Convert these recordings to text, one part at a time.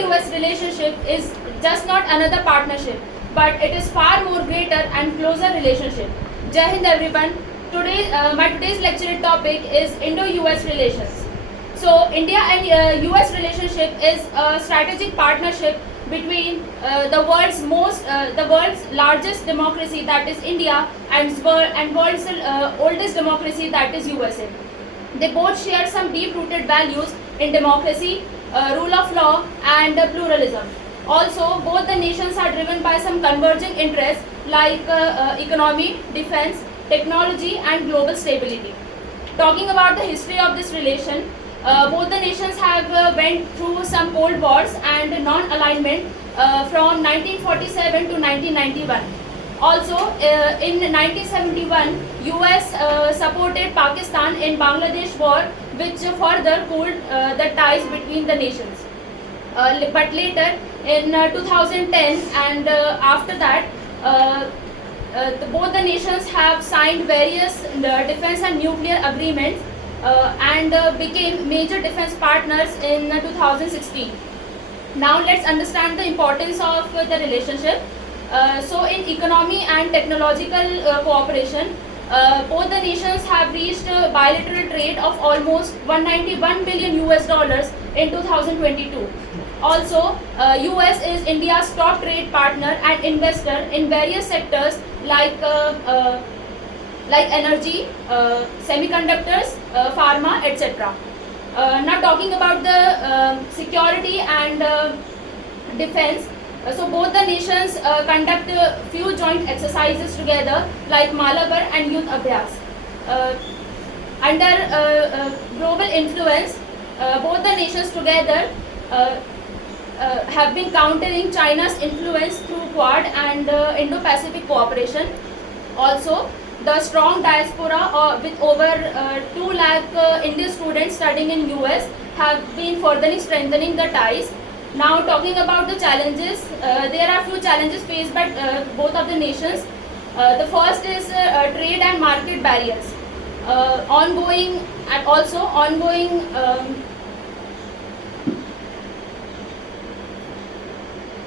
India-US relationship is just not another partnership, but it is far more greater and closer relationship. Jai Hind everyone. My today's lecture topic is Indo-US relations. So India and US relationship is a strategic partnership between the world's largest democracy, that is India, and world's oldest democracy, that is USA. They both share some deep-rooted values in democracy, rule of law, and pluralism. Also, both the nations are driven by some converging interests like economy, defense, technology, and global stability. Talking about the history of this relation, both the nations have went through some cold wars and non-alignment from 1947 to 1991. Also, in 1971, US supported Pakistan in Bangladesh war, which further cooled the ties between the nations. But later, in 2010 and after that, both the nations have signed various defense and nuclear agreements and became major defense partners in 2016. Now let's understand the importance of the relationship. So in economy and technological cooperation, both the nations have reached a bilateral trade of almost 191 billion US dollars in 2022. Also, US is India's top trade partner and investor in various sectors like energy, semiconductors, pharma, etc. Now talking about the security and defense, so both the nations conduct a few joint exercises together like Malabar and Youth Abhyas. Under global influence, both the nations together have been countering China's influence through Quad and Indo-Pacific cooperation. Also, the strong diaspora with over 2 lakh Indian students studying in US have been further strengthening the ties. Now talking about the challenges, there are few challenges faced by both of the nations. The first is trade and market barriers. Ongoing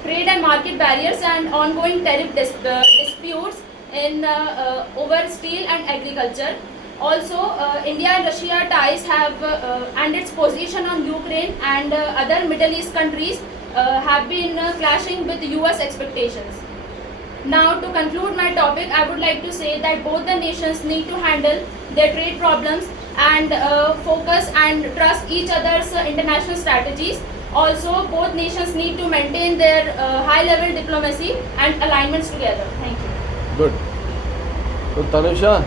trade and market barriers and ongoing tariff disputes in over steel and agriculture. Also, India and Russia ties have and its position on Ukraine and other Middle East countries have been clashing with US expectations. Now, to conclude my topic, I would like to say that both the nations need to handle their trade problems and focus and trust each other's international strategies. Also, both nations need to maintain their high-level diplomacy and alignments together. Thank you. Good. So, Tanusha,